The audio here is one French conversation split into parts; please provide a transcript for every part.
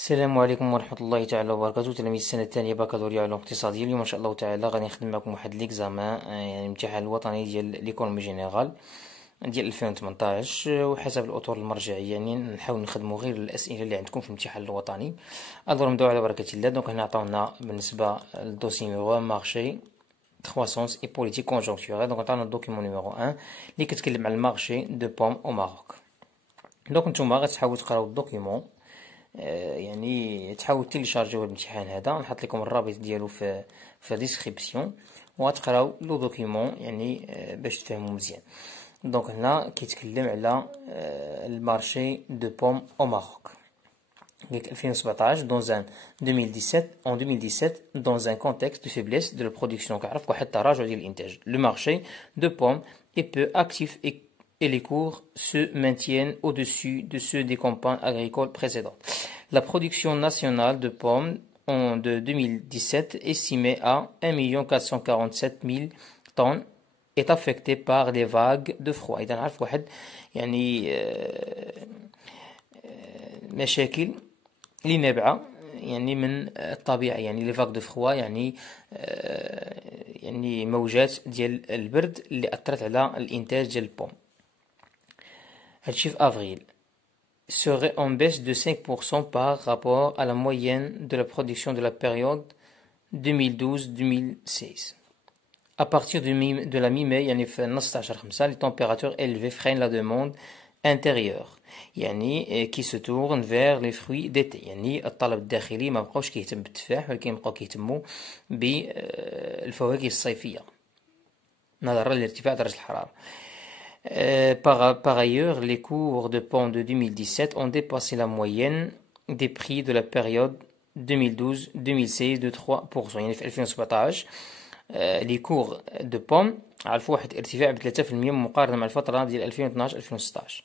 السلام عليكم ورحمة الله تعالى وبركاته. تلاميذ السنة الثانية بكالوريا علوم اقتصادية. اليوم إن شاء الله تعالى غادي نخدم معكم واحد ليكزامان، يعني الامتحان الوطني ديال ليكونومي جينيرال ديال 2018 وحسب الأطر المرجعية. يعني نحاول نخدمو غير الأسئلة اللي عندكم في الامتحان الوطني. ألور نبداو على بركة الله. دونك هنا عطاونا بالنسبة للدوسي نيميرو مارشي croissance et politique conjoncturelle. Donc عطاونا الدوكيمون نيميرو 1 اللي كتكلم على المارشي دو بوم أو ماروك. دونك نتوما غتحاولوا تقراو الدوكيمون، يعني تحاول تيليشارجيو الامتحان هذا. نحط لكم الرابط ديالو في ديسكريبسيون وغتقراو لو دوكيمون يعني باش تفهموا مزيان. دونك هنا كيتكلم على المارشي دو بوم او ماروك. Donc 2017 en 2017 dans un contexte de faiblesse de la production كعرف واحد التراجع ديال الانتاج. Le marché de pommes est peu actif et les cours se maintiennent au-dessus de ceux des campagnes agricoles précédentes. La production nationale de pommes de 2017 estimée à 1 447 000 tonnes est affectée par des vagues de froid. إذا نعرف واحد يعني مشاكل اللي نابعة يعني من الطبيعة، يعني لي فاك دو فخوا يعني يعني موجات ديال البرد اللي أثرت على الإنتاج ديال البوم. هادشي في أفريل serait en baisse de 5% par rapport à la moyenne de la production de la période 2012-2016. À partir de la mi-mai يعني في نص 10/5 les températures élevées freinent la demande intérieure يعني qui se tourne vers les fruits d'été. يعني الطلب الداخلي ما بقاوش كيهتم بالتفاح ولكن بقاو كيهتموا بالفواكه الصيفية نظرا لارتفاع درجة الحرارة. Par ailleurs, les cours de pommes de 2017 ont dépassé la moyenne des prix de la période 2012-2016 de 3%. يعني في 2017 les cours de pommes عرفوا واحد ارتفاع ب 3% مقارنة مع الفترة ديال 2012-2016.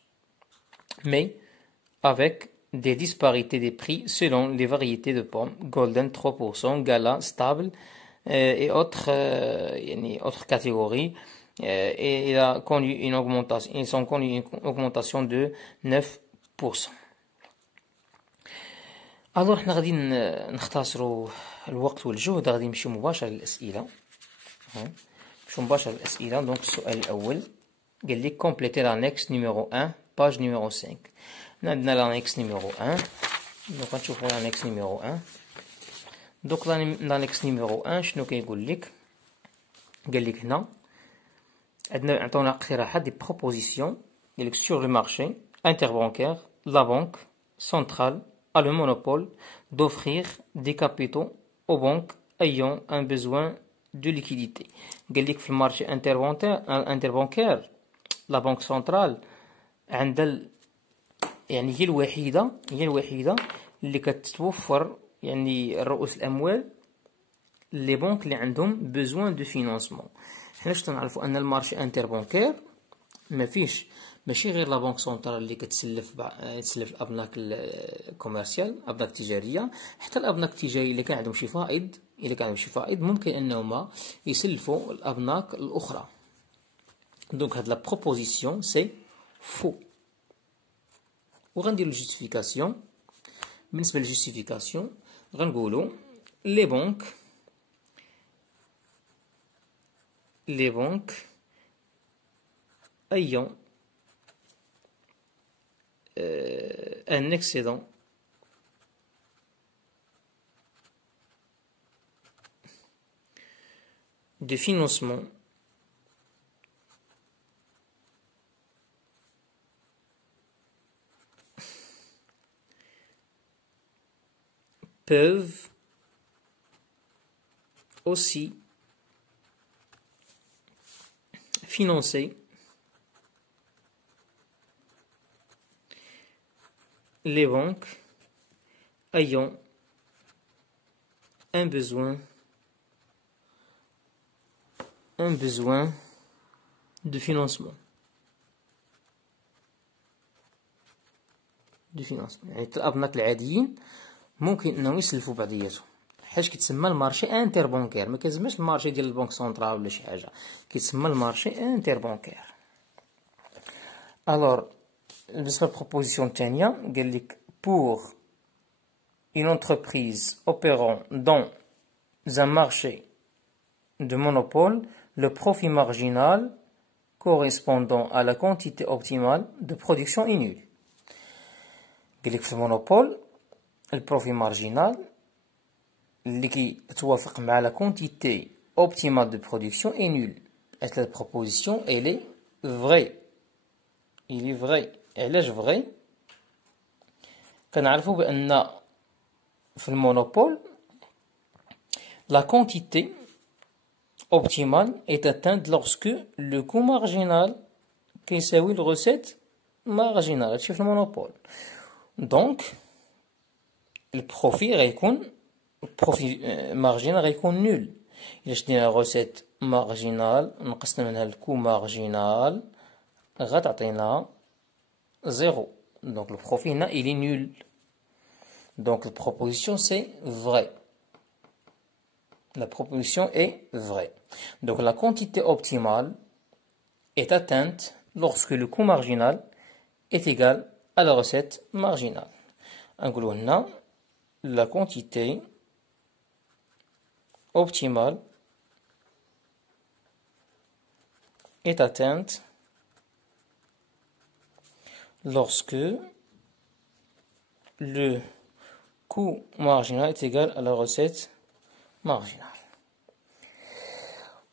Mais avec des disparités des prix selon les variétés de pommes, Golden 3%, Gala stable et autres catégories. Et il a connu une augmentation, ils ont connu une augmentation de 9%. Alors حنا غادي نختصروا الوقت والجهد، غادي نمشيو مباشرة للأسئلة. نمشيو مباشرة للأسئلة. دونك السؤال الأول قال لي compléter l'annexe numéro 1 page numéro 5. عندنا l'annexe numéro 1. دونك غنشوفوا l'annexe numéro 1. دونك l'annexe numéro 1 شنو كيقول لك؟ قال لك هنا عندنا عطونا اقتراحات دي بروبوزيسيون قال لك sur le marché interbancaire la banque centrale a le monopole d'offrir des capitaux aux banques ayant un besoin de liquidité. قال لك في المارشي interbancaire لا بنك سنترال عندها يعني هي الوحيدة اللي كتوفر يعني رؤوس الأموال لي بنك اللي عندهم بوزوان دو فينانسمون. حنا باش تنعرفوا ان المارشي انتربانكير ماشي غير لا بنك سنترال اللي كتسلف الابناك الكوميرسيال، ابناك تجاريه، حتى الابناك التجاريه اللي كان عندهم شي فائض ممكن انهم يسلفوا الابناك الاخرى. دونك هاد لا بروبوزيسيون سي فو. وغنديرو الجوستيفيكاسيون. بالنسبه للجوستيفيكاسيون غنقولوا لي banques ayant un excédent de financement peuvent aussi financer les banques ayant un besoin de financement. يعني الأبناك العاديين ممكن انهم يسلفوا بعضياتهم، حاش كيتسمى المارشي انتر بانكير. ما كيتسماش المارشي ديال البنك سنترال ولا شي حاجه، كيتسمى المارشي انتر بانكير. الوغ بالنسبه للبروبوزيسيون الثانيه قال لك pour une entreprise opérant dans un marché de monopole, le profit marginal correspondant à la quantité optimale de production est nul. في المونوبول البروفي مارجينال اللي كيتوافق مع la quantité optimale de production est nul. Cette proposition elle est vraie. Il est vrai. علاش vrai؟ كنعرفوا بأن في المونوبول la quantité optimale est atteinte lorsque le coût marginal كيساوي le recette marginale. هادشي في المونوبول. Donc le profit غيكون marginal غيكون nul. إلا شدينا recette marginal نقصنا منها الكو marginal غتعطينا 0. Donc le profit هنا il est nul. Donc la proposition c'est vrai. La proposition est vraie. Donc la quantité optimale est atteinte lorsque le coût marginal est égal à la recette marginale. نقولوا هنا la quantité optimale est atteinte lorsque le coût marginal est égal à la recette marginale.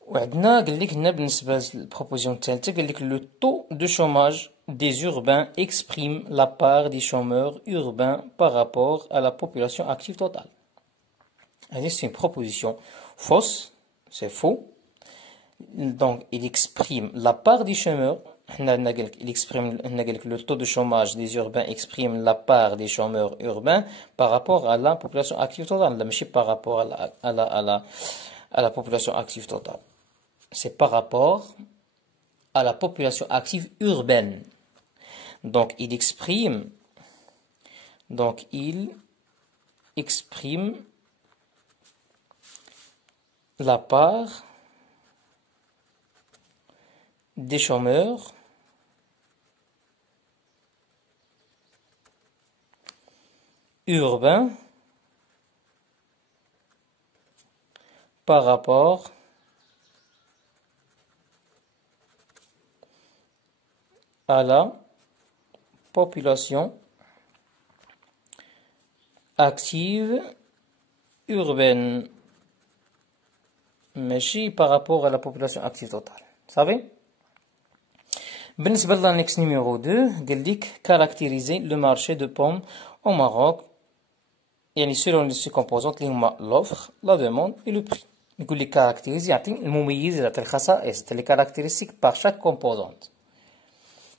وعندنا قال لك هنا بالنسبة للبروبوزيون الثالثة قال لك le taux de chômage des urbains exprime la part des chômeurs urbains par rapport à la population active totale. C'est une proposition fausse, c'est faux. Donc il exprime la part des chômeurs. Il exprime le taux de chômage des urbains exprime la part des chômeurs urbains par rapport à la population active totale. Mais par rapport à la population active totale. C'est par rapport à la population active urbaine. Donc il exprime la part des chômeurs urbains par rapport à la population active urbaine, mais par rapport à la population active totale. Vous savez? بالنسبة للانكس numéro 2 قال لك caractériser le marché de pommes au Maroc يعني selon les composantes اللي هما l'offre, la demande et le prix. يقول لك caractériser يعطي المميز يعطي الخصائص les caractéristiques par chaque composante.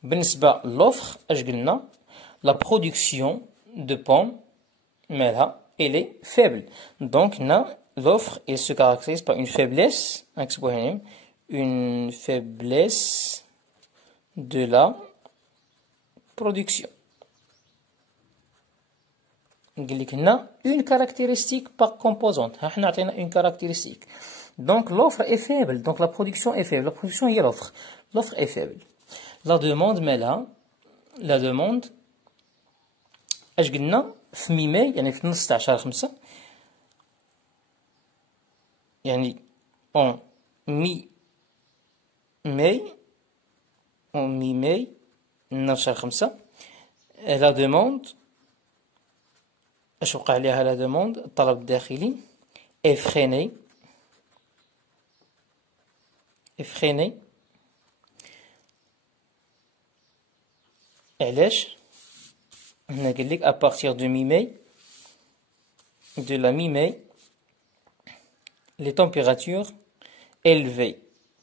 بالنسبة l'offre اش قلنا la production de pommes مالها elle est faible. Donc l'offre elle se caractérise par une faiblesse de la production. نقول لك هنا une caractéristique par composante. ها حنا عطينا une caractéristique. Donc l'offre est faible. Donc la production est faible. La production هي l'offre. L'offre est faible. La demande مالها la demande اش قلنا في ماي يعني في نص تاع شهر 5 يعني en mi-mai من شهر 5 la demande اش وقع عليها la demande الطلب الداخلي est freiné علاش هنا قال لك à partir de mi-mai les températures élevées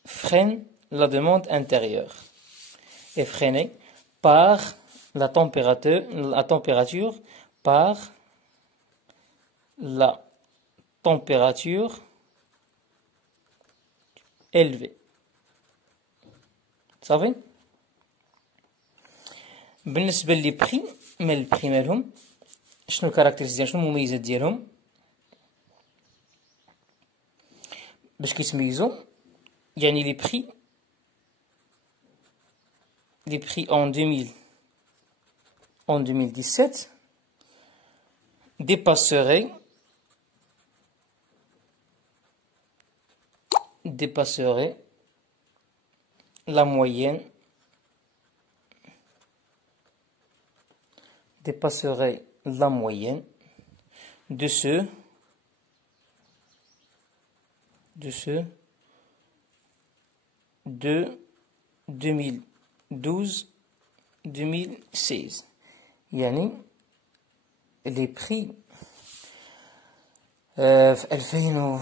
freinent la demande intérieure est freinée par la température élevée. Vous savez? بالنسبة لي بري مال البري مالهم شنو الكاركتيرز ديالهم شنو المميزات ديالهم باش كيتميزوا يعني لي بري en 2017 dépasserait la moyenne de ceux de 2012-2016. يعني les prix في 2000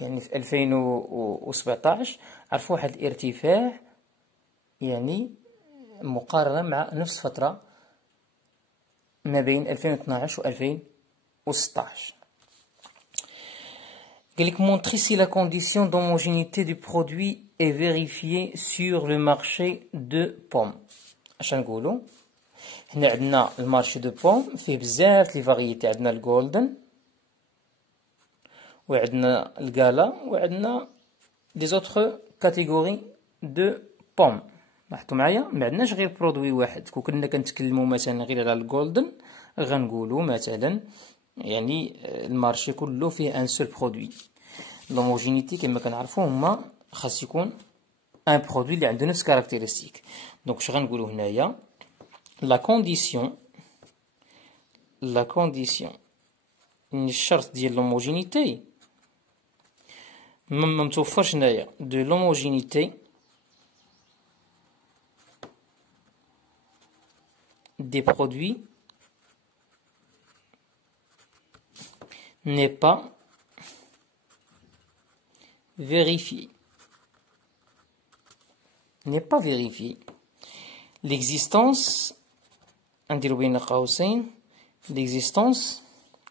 يعني في 2017 عرفوا واحد الارتفاع يعني مقارنة مع نفس فترة ما بين 2012 و 2016. قال لك montrer si la condition d'homogénéité du produit est vérifiée sur le marché de pommes. اش نقولوا هنا عندنا المارشي دو بوم فيه بزاف لي فاريتي عندنا الجولدن وعندنا الكالا وعندنا لي زوتر كاتيجوري دو بوم. لاحظتوا معايا ما عندناش غير برودوي واحد. كون كنا كنتكلموا مثلا غير على الجولدن غنقولوا مثلا يعني المارشي كله فيه ان سول برودوي. لوموجينيتي كما كنعرفوا هما خاص يكون ان برودوي اللي عنده نفس كاركتيرستيك. دونك اش غنقولوا هنايا la condition الشرط ديال l'homogénéité ما متوفرش هنايا de l'homogénéité des produits n'est pas vérifié. L'existence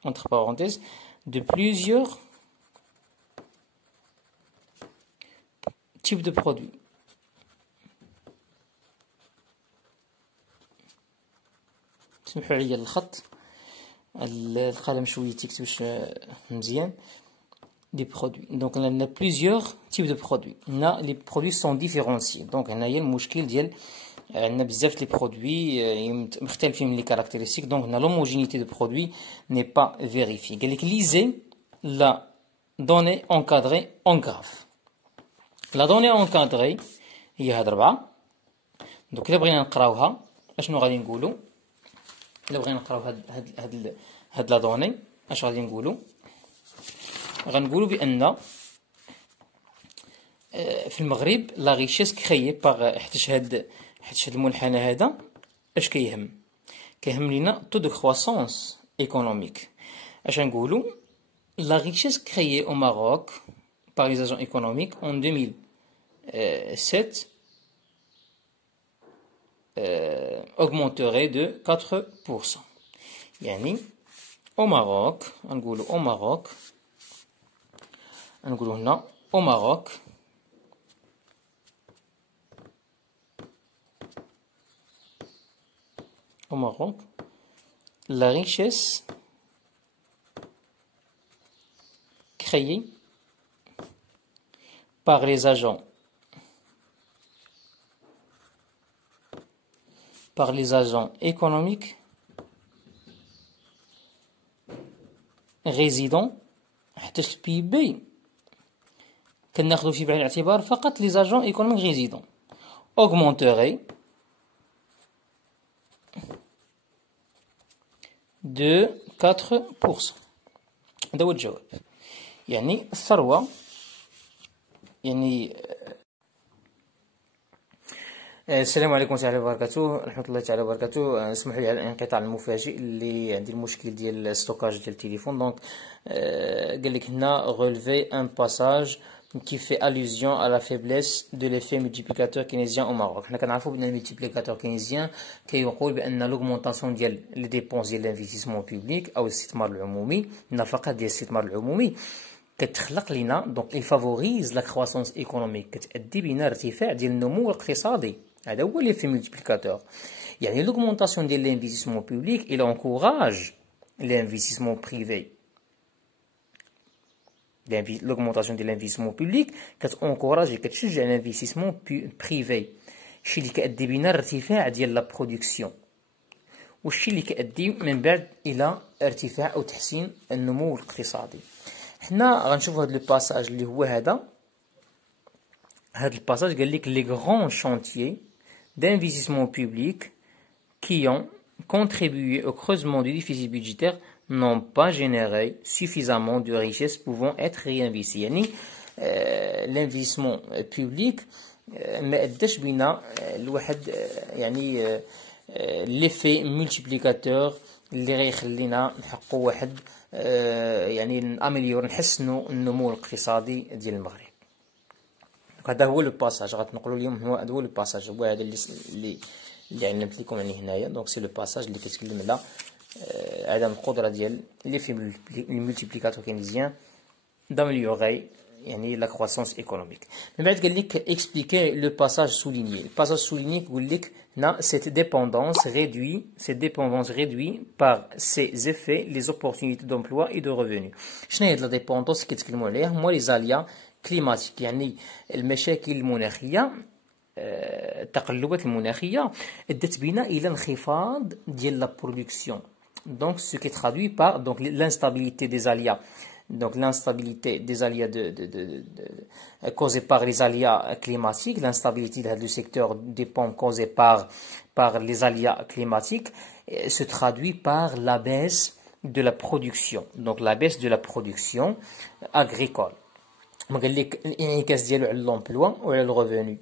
entre parenthèses de plusieurs types de produits. سمحوا لي الخط القلم شويه تكتبش مزيان. Des produits. Donc on a plusieurs types de produits. Les produits sont différenciés. Donc on a المشكل ديال عندنا بزاف لي برودوي مختلفين من لي كاركتيرستيك. دونك هنا l'homogénéité de produit n'est pas vérifiée. قال لك lisez la donnée encadrée en graphe. La donnée encadrée هي هاد 4. دونك الا بغينا نقراوها اشنو غادي نقولوا؟ الا بغينا نقراو هاد لا دوني اش غادي نقولوا؟ غنقولوا بان في المغرب لا ريشيس كريي باغ حيت هاد المنحنى هذا اش كيهم لينا تو دو كرواسونس ايكونوميك. اش نقولوا لا ريشيس كريي au Maroc par les agents économiques en 2007 augmenterait de 4%. يعني au Maroc نقولوا هنا au Maroc la richesse créée par les agents économiques résidents حتى البي بي كناخذوا في بعين الاعتبار فقط les agents économiques résidents augmenterait de 4%. هذا هو الجواب. يعني الثروة يعني السلام عليكم ورحمة الله وبركاته. رحمة الله تعالى وبركاته. اسمحوا لي على الانقطاع المفاجئ اللي عندي المشكل ديال الستوكاج ديال التليفون. دونك قال لك هنا relever un passage qui fait allusion à la faiblesse de l'effet multiplicateur keynésien au Maroc. حنا كنعرفوا بان الملتيبليكاتور كينيزيان كيقول بان لوغمونطاسيون ديال لي ديبونس ديال الانفستيسمون بوبليك او الاستثمار العمومي النفقات ديال الاستثمار العمومي كتخلق لنا دونك il favorise la croissance économique كتأدي بنا ارتفاع ديال النمو الاقتصادي. هذا هو l'effet multiplicateur. يعني l'augmentation de l'investissement public il encourage l'investissement privé. L'augmentation de l'investissement public كتنكوراجي كتشجع l'investissement privé. الشيء اللي كيأدي بنا ارتفاع ديال لا برودكسيون والشيء اللي كيؤدي من بعد الى ارتفاع او تحسين النمو الاقتصادي. حنا غنشوفوا هذا لو باساج اللي هو هذا الباساج قال لك لي غران شانتيي d'investissement public qui ont contribué au creusement du déficit budgétaire n'ont pas généré suffisamment de richesses pouvant être réinvesties. يعني l'investissement public ما اداش بينا الواحد يعني ليفي مولتيبليكاتور اللي غيخلينا نحققوا واحد يعني ناميليور نحسنوا النمو الاقتصادي ديال المغرب. هذا هو لو باساج غتنقلوا اليوم، هذا هو لو باساج، هو هذا اللي علمت لكم يعني هنايا. دونك سي لو باساج اللي كيتكلم على عدم القدره ديال ليفي مولتيبليكاتور كينيزيان d'améliorer يعني la croissance économique. من بعد قال لك expliquer le passage souligné. Le passage souligné يقول لك هنا cette dépendance réduit par ses effets les opportunités d'emploi et de revenus. شنو هي لا ديبوندونس كيتكلموا عليها؟ هما لي زاليا كليماتيك، يعني المشاكل المناخيه، التقلبات المناخيه ادت بنا الى انخفاض ديال لا برودكسيون. Donc ce qui est traduit par donc l'instabilité des aléas. Donc l'instabilité des aléas causée par les aléas climatiques, l'instabilité du secteur des pommes causée par les aléas climatiques se traduit par la baisse de la production. Donc la baisse de la production agricole. قال لك الانعكاس ديالو على l'emploi وعلى الريفوني.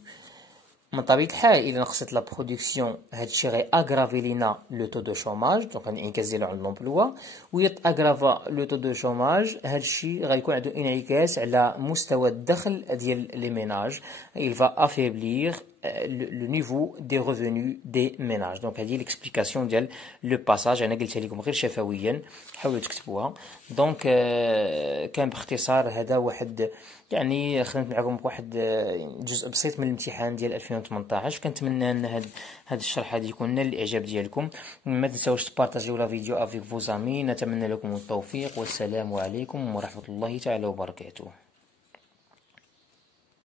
من طبيعة الحال إلا نقصت لا برودكسيون هادشي غي أغرافي لينا لو تو دو شوماج، دونك الانعكاس ديالو على لومبلوا، وإلا أغرافا لو تو دو شوماج هادشي غيكون عنده انعكاس على مستوى الدخل ديال لي ميناج، il va affaiblir le niveau des revenus des ménages. دونك هذه ليكسبليكاسيون ديال لو باساج، انا قلتها لكم غير شفويا، حاولوا تكتبوها. دونك كان باختصار هذا واحد يعني خدمت معكم بواحد جزء بسيط من الامتحان ديال 2018. كنتمنى ان هذا الشرح هذا يكون نال الاعجاب ديالكم. ما تنساوش تبارطاجيو لا فيديو افيك فوز امي. نتمنى لكم التوفيق والسلام عليكم ورحمة الله تعالى وبركاته.